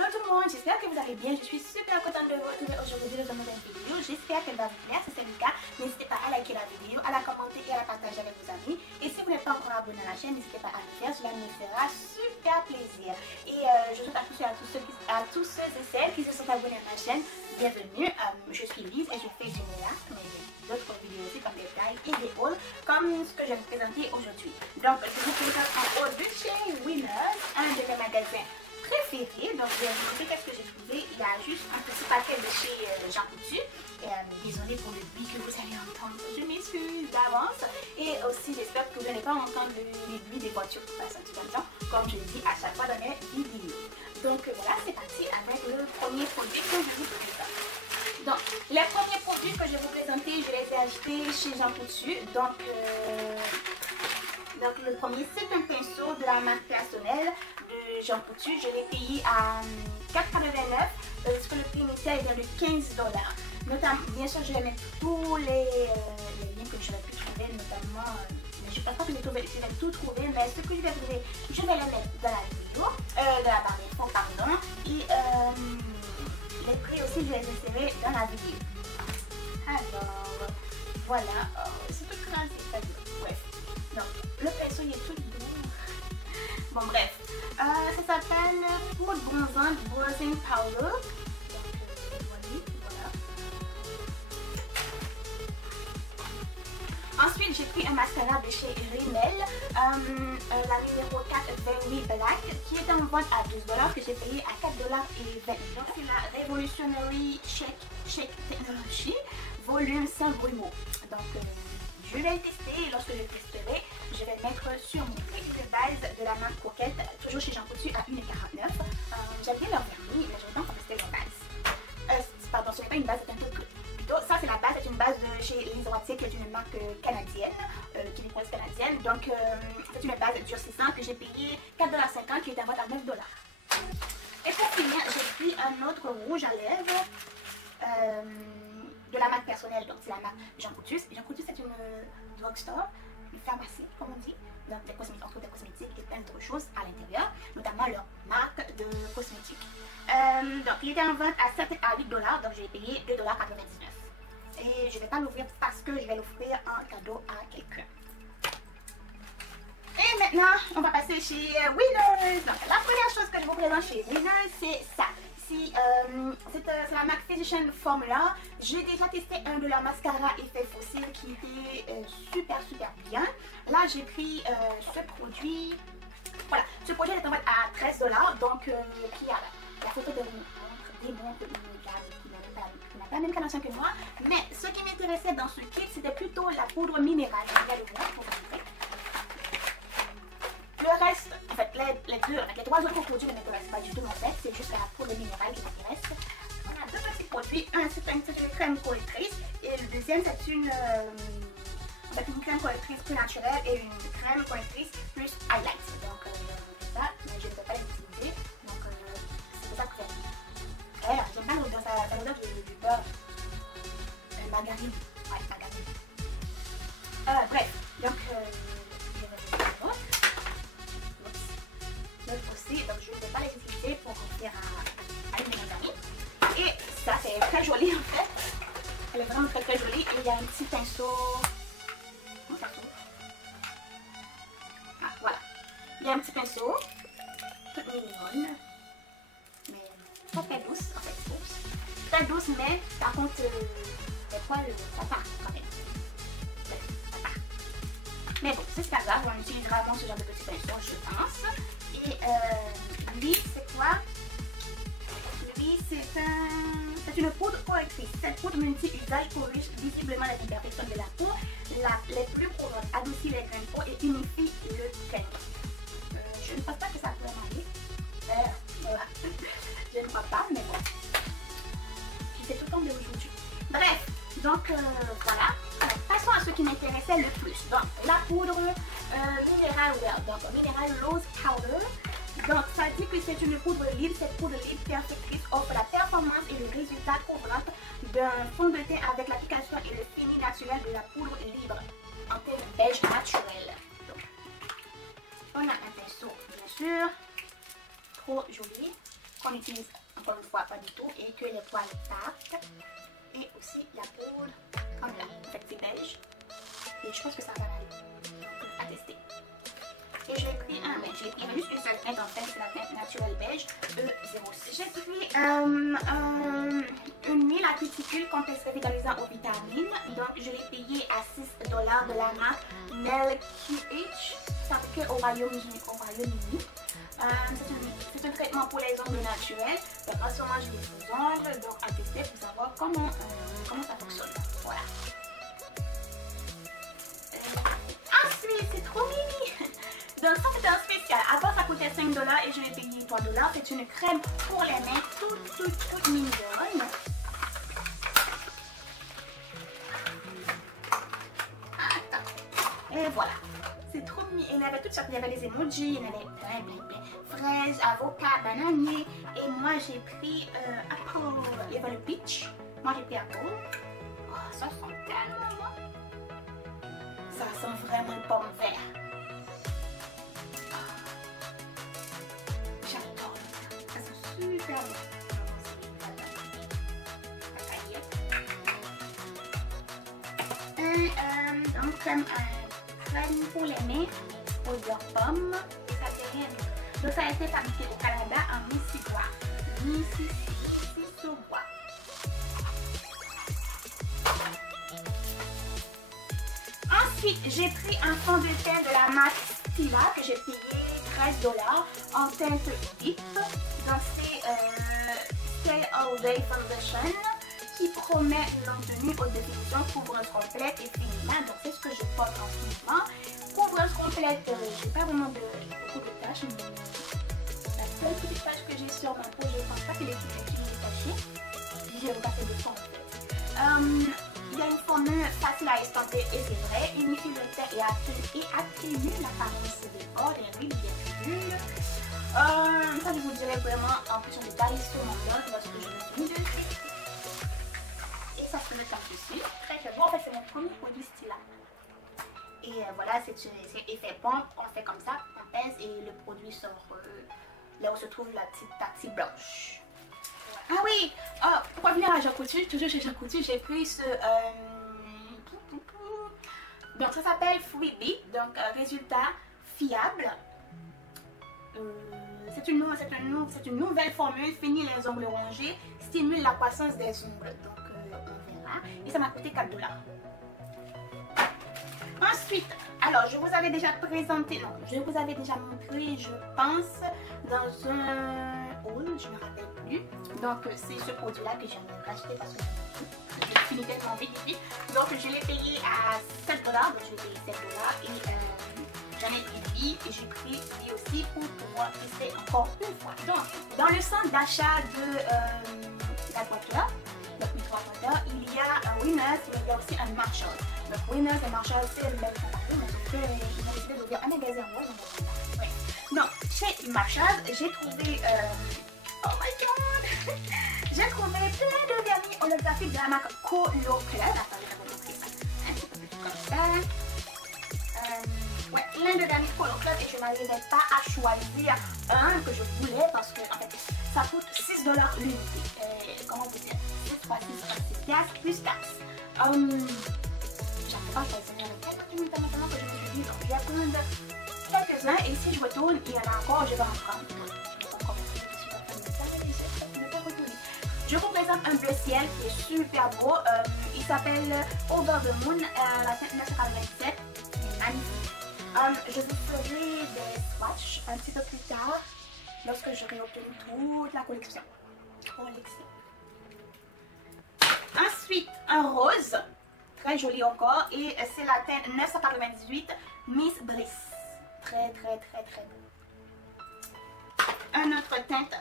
Hello tout le monde, j'espère que vous allez bien. Je suis super contente de vous retrouver aujourd'hui dans une nouvelle vidéo. J'espère qu'elle va vous plaire. Si c'est le cas, n'hésitez pas à liker la vidéo, à la commenter et à la partager avec vos amis. Et si vous n'êtes pas encore abonné à la chaîne, n'hésitez pas à le faire, cela me fera super plaisir. Et je souhaite à tous ceux et celles qui se sont abonnés à ma chaîne, bienvenue. Je suis Lise et je fais du ménage, mais d'autres vidéos aussi comme des tailles et des hauls, comme ce que je vais vous présenter aujourd'hui. Donc je vous présente en haut de chez Winners, un de mes magasins préféré. Donc je vais vous montrer qu'est-ce que j'ai trouvé. Il y a juste un petit paquet de chez Jean Coutu. Désolée pour le bruit que vous allez entendre, je m'excuse d'avance. Et aussi j'espère que vous n'allez pas entendre les bruits des voitures qui passent un petit peu de temps, comme je le dis à chaque fois dans mes vidéos. Donc voilà, c'est parti avec le premier produit que je vous présente. Donc les premiers produits que je vais vous présenter, je les ai achetés chez Jean Coutu. Donc le premier, c'est un pinceau de la marque personnelle de Jean Coutu. Je l'ai payé à 4,89 $, parce que le prix initial était de 15 $. Notamment, bien sûr, je vais mettre tous les liens que je vais pu trouver, notamment, mais je ne pense pas que je vais tout trouver, mais ce que je vais trouver, je vais les mettre dans la vidéo, dans la barre d'infos, pardon, et les prix aussi, je vais les insérer dans la vidéo. Alors, voilà, c'est tout crasé, bref. Donc, le pinceau il est tout doux. Bon, bref. Ça s'appelle Poudre Bronzante Bronzing Powder. Donc, voilà. Ensuite, j'ai pris un mascara de chez Rimmel, la numéro 4 Very Black, qui est en vente à 12 $, que j'ai payé à 4,20 $. Donc, c'est la Revolutionary Shake Technology, volume sans grumeaux. Donc, je vais le tester et lorsque je le testerai, je vais le mettre sur mon prix de base de la marque Coquette, toujours chez Jean Coutu à 1,49 $. J'aime bien leur vernis, mais je vais pas tester leur base. Pardon, ce n'est pas une base, c'est un truc plutôt. Ça, c'est la base, c'est une base de chez Lise Roitier, qui est une marque canadienne, québécoise canadienne. Donc, c'est une base durcissante que j'ai payé 4,50 $, qui est en vente à 9 $. Et pour finir, j'ai pris un autre rouge à lèvres. De la marque personnelle, donc c'est la marque Jean Coutu. Jean Coutu, c'est une drugstore, une pharmacie, comme on dit, donc des cosmétiques, entre des cosmétiques et plein d'autres choses à l'intérieur, notamment leur marque de cosmétiques. Donc il était en vente à 7 à 8 $, donc j'ai payé 2,99 $. Et je ne vais pas l'ouvrir parce que je vais l'offrir en cadeau à quelqu'un. Et maintenant, on va passer chez Winners. Donc la première chose que je vous présente chez Winners, c'est ça. C'est la marque Physician Formula. J'ai déjà testé un de leurs mascara effet fossile qui était super bien. Là j'ai pris ce produit. Voilà, ce produit est en vente à 13 $. Donc qui a la photo de des montres qui n'a pas la même carnation que moi. Mais ce qui m'intéressait dans ce kit, c'était plutôt la poudre minérale. Regardez moi pour vous montrer. Le reste, en fait, les trois autres produits ne m'intéressent pas du tout en fait, c'est juste la poudre minérale qui m'intéresse. On a deux petits produits, un c'est une crème correctrice et le deuxième c'est une crème correctrice plus naturelle et une crème correctrice plus highlight. Donc c'est ça, mais je ne peux pas les utiliser, donc c'est pour ça que j'aime pas l'odeur, ça a l'odeur du beurre, margarine, ouais margarine. Bref, donc je vais vous montrer aussi, donc je ne vais pas les utiliser pour offrir à une de mes amies. Et ça c'est très joli en fait, elle est vraiment très jolie. Et il y a un petit pinceau, comment ça s'ouvre? Ah voilà, il y a un petit pinceau, toute mignonne, mais pas très douce en fait, très douce, mais par contre des poils ça part quand même. Ça part. Mais bon, c'est pas grave, on utilisera vraiment ce genre de petit pinceau je pense. Et lui, c'est quoi? Lui, c'est une poudre correctrice. Cette poudre multi-usage corrige visiblement les imperfections de la peau, les plus courantes, adoucit les grains de peau et unifie le teint. Je ne pense pas que ça pourrait m'arriver. Voilà. Je ne crois pas, mais bon. Je sais tout tombé aujourd'hui. Bref, donc voilà. Alors, passons à ce qui m'intéressait le plus. Donc, la poudre Mineral Well, donc Mineral Rose Powder. Donc, ça dit que c'est une poudre libre. Cette poudre libre perfectrice offre la performance et le résultat couvrant d'un fond de teint avec l'application et le fini naturel de la poudre libre en teint beige naturel. Donc, on a un pinceau, bien sûr, trop joli. qu'on utilise encore une fois pas du tout et que les poils tapent. Et aussi la poudre comme là, en fait c'est beige. Et je pense que ça va aller. À tester. Et j'ai pris juste une seule teinte en fait, c'est la teinte naturelle beige E06. J'ai pris une huile à cuticule complexe revitalisant aux vitamines. Donc je l'ai payé à $6 de la marque MelQH, fabriquée au Royaume-Uni. C'est un traitement pour les ongles naturels. Donc en ce moment j'ai des ongles, donc à tester pour savoir comment ça fonctionne. Voilà. Ensuite, c'est trop mini. Donc ça c'était un spécial. Avant ça coûtait $5 et je l'ai payé $3. C'est une crème pour les mains toute mignonne. Et voilà. C'est trop mignon. Il y avait toutes sortes. Il y avait des emojis, il y en avait plein. Fraises, avocat, bananier. Et moi j'ai pris apple. Il y avait le peach. Moi j'ai pris apple. Oh, ça sent tellement. Ça sent vraiment le pomme vert. J'adore. Ça sent super bon. Donc crème pour les mains, odeur pomme. Donc ça a été fabriqué au Canada en Mississauga. Ensuite, j'ai pris un fond de teint de la marque Stila que j'ai payé $13 en teinte Deep. Donc c'est Stay All Day Foundation qui promet une longue tenue haute définition, couvreuse complète et féminin. Donc c'est ce que je porte en ce moment. Couvreuse complète, j'ai pas vraiment beaucoup de taches, mais la seule petite tache que j'ai sur ma peau, je pense pas qu'elle est tachée. J'ai repassé de fond en fait. Il y a une formule facile à estomper et c'est vrai, unifie le teint et atténue l'apparence des bords, des rides, des bulles. Ça je vous dirai vraiment en plus en détail sur mon blog lorsque je me suis dessus. Et ça se met comme ceci, très bon. En fait c'est mon premier produit Stila. Et voilà, c'est effet pompe, on fait comme ça, on pince et le produit sort là où se trouve la petite partie blanche. Ah oui, pour revenir à Jean Coutu, toujours chez Jean Coutu, j'ai pris ce... donc ça s'appelle Freebie, donc résultat fiable. C'est une nouvelle formule, finit les ongles rongés, stimule la croissance des ongles. Donc on verra. Et ça m'a coûté $4. Ensuite, alors je vous avais déjà présenté, non, je vous avais déjà montré, je pense, dans un haul, je ne me rappelle plus. Donc c'est ce produit-là que j'ai racheté parce que je finis tellement vite. Donc je l'ai payé à $7, donc je l'ai payé $7 et j'en ai pris 10 et j'ai pris 10 aussi pour pouvoir tester encore une fois. Donc dans le centre d'achat de la Water, il y a un Winners, mais il y a aussi un Marshall. Donc Winners et Marshall, c'est le même partout, mais ils ont décidé d'ouvrir un magasin en ouais. Donc chez Marshall, j'ai trouvé, oh my god, j'ai trouvé plein de vernis holographiques de la marque Color Club. Attendez, je vais vous montrer ça. Comme ça. Ouais, plein de vernis Color Club et je n'arrivais pas à choisir un que je voulais parce que en fait, ça coûte $6 l'unité. Comment vous dire? 6 fois 6, 36$ plus taxes. J'arrive pas à choisir maintenant que je me suis dit, donc je vais prendre quelques-uns et si je retourne, il y en a encore, je vais en prendre. Je vous présente un bleu ciel qui est super beau. Il s'appelle Over the Moon, la teinte 997. C'est magnifique. Je vous ferai des swatchs un petit peu plus tard lorsque j'aurai obtenu toute la collection. Ensuite, un rose, très joli encore, et c'est la teinte 998 Miss Bliss. Très beau. Une autre teinte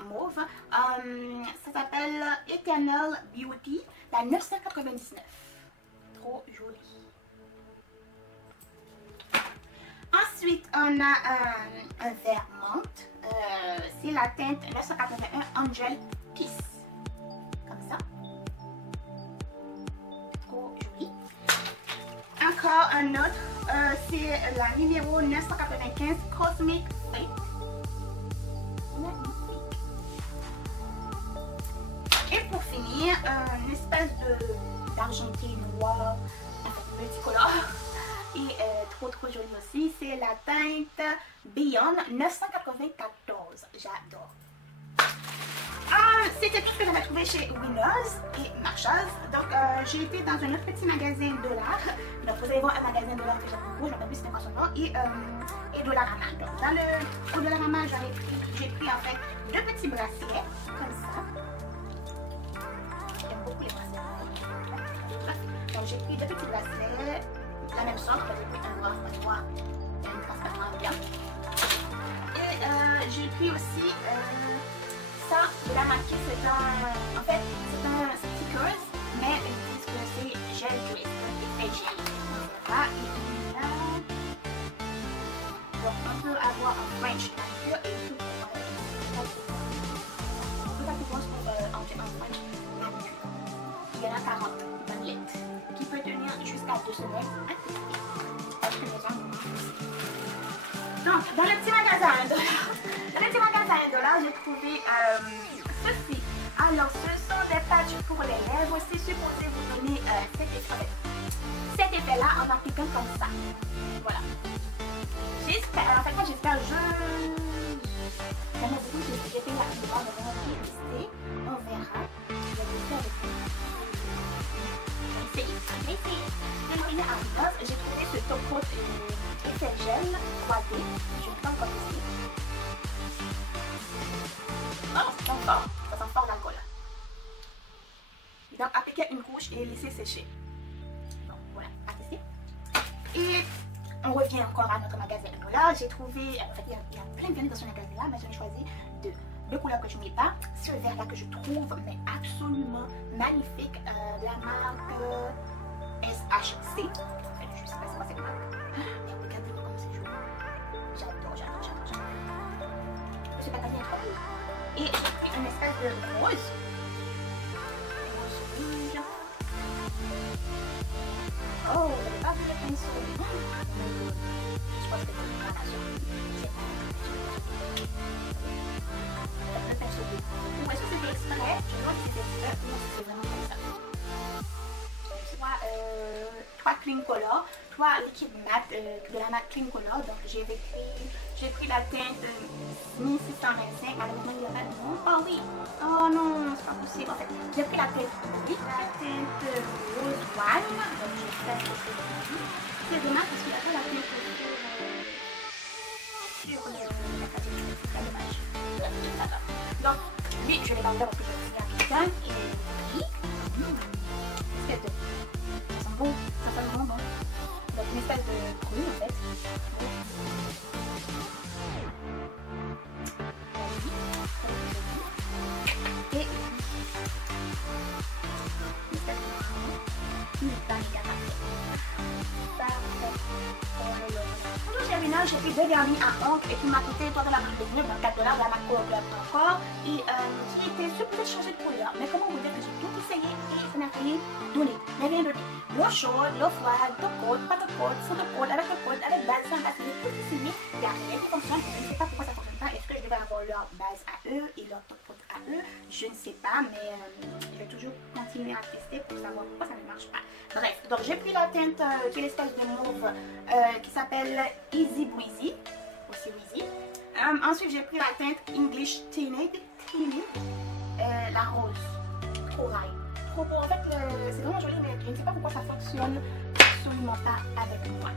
mauve, ça s'appelle Eternal Beauty, la 999. Trop jolie. Ensuite, on a un vert menthe. C'est la teinte 981 Angel Peace. Comme ça. Trop joli. Encore un autre. C'est la numéro 995 Cosmic Fate. une espèce d'argenté noir, multicolore. Et trop joli aussi, c'est la teinte Beyond 994. J'adore. C'était tout ce que j'avais trouvé chez Winners et Marshalls. Donc j'ai été dans un autre petit magasin Dollar. Donc vous allez voir un magasin Dollar que j'aime beaucoup, je ne sais plus c'était quoi son nom. Et Dollarama. Donc dans le Dollarama, j'ai pris en fait 2 petits bracelets comme ça. J'aime beaucoup les bracelets. Donc j'ai pris 2 petits bracelets, la même sorte, j'ai pris un noir, un noir et un transparent blanc. Et j'ai pris aussi ça de la marque, c'est un stickers, mais ils disent que c'est gel twist, effet gel. Voilà, et là, donc on peut avoir un French manicure et tout on peut pas tout voir pour en French manicure. Il y en a 40 bandelettes qui peut tenir jusqu'à 2 semaines à tester. Parce que les gens donc, dans le petit magasin $, j'ai trouvé ceci. Alors, ce sont des patchs pour les lèvres. C'est supposé vous donner cet effet-là en appliquant comme ça. Voilà. J'espère, en fait, moi j'espère, j'en ai beaucoup, j'ai fait la vidéo, on va tester, on verra. Je vais tester avec vous. C'est terminé en base. J'ai trouvé ce top coat effet gel 3D. Je vais pas encore tester. Oh, ça sent fort d'alcool. Donc, appliquer une couche et laisser sécher. Donc, voilà, à tester. Et on revient encore à notre magasin Dollar. J'ai trouvé, en fait, il y a plein de vernis dans ce magasin-là, mais j'en ai choisi deux couleurs que je ne mets pas. Ce vert-là que je trouve mais absolument magnifique, de la marque SHC. Je ne sais pas c'est quoi cette marque. Regardez comment c'est joli. J'adore. Ce packaging est trop beau. Et j'ai pris une espèce de rose. Rouge. Oh, vous n'avez pas vu le pinceau. Je pense que c'est une gradation. Le pinceau bleu. Ou est-ce que c'était exprès? Je vois que c'était exprès. Non, c'est vraiment comme ça. 3 clean color, 3 liquide mat de la marque Clean Color. Donc j'ai pris la teinte 1625. Malheureusement il y aura non. Oh oui, oh non, c'est pas possible en fait. J'ai pris la teinte rose wine. Donc j'espère que c'est bon. C'est dommage parce qu'il n'y a pas la teinte sur le packaging. C'est très dommage. Donc lui je l'ai pas ouvert parce que je l'ai à quelqu'un. Et oui. Ça sent bon, ça sent vraiment bon. Donc une espèce de bruit en fait. Et une espèce de vanille parfait. Pour le terminal, j'ai pris 2 vernis à encre et qui m'a coûté toi de la marque de $4 de la marque Color encore et qui était supposé changer de couleur. Mais comment vous dire que j'ai tout essayé et ça n'a rien donné. Mais rien donné. L'eau chaude, l'eau froide, top coat, pas top coat, sans top coat, avec top coat, avec base, sans base, j'ai tout essayé. Il n'y a rien qui fonctionne. Je ne sais pas pourquoi ça ne fonctionne pas. Est-ce que je devrais avoir leur base à eux et leur top coat à eux? Je ne sais pas, mais je vais toujours continuer à tester pour savoir pourquoi ça ne marche pas. Bref, donc j'ai pris la teinte qui est l'espèce de mauve qui s'appelle Easy Breezy, aussi Breezy. Ensuite, j'ai pris la teinte English Tinted, la rose, corail. Trop beau, en fait, c'est vraiment joli, mais je ne sais pas pourquoi ça fonctionne absolument pas avec moi.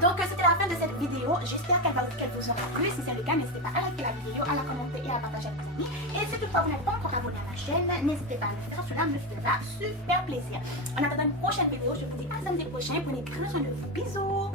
Donc, c'était la fin de cette vidéo. J'espère qu'elle vous aura plu. Si c'est le cas, n'hésitez pas à liker la vidéo, à la commenter et à la partager avec vos amis. Et si toutefois vous n'êtes pas encore abonné à ma chaîne, n'hésitez pas à le faire. Cela me fera super plaisir. En attendant une prochaine vidéo, je vous dis à samedi prochain. Prenez grand soin de vous. Bisous!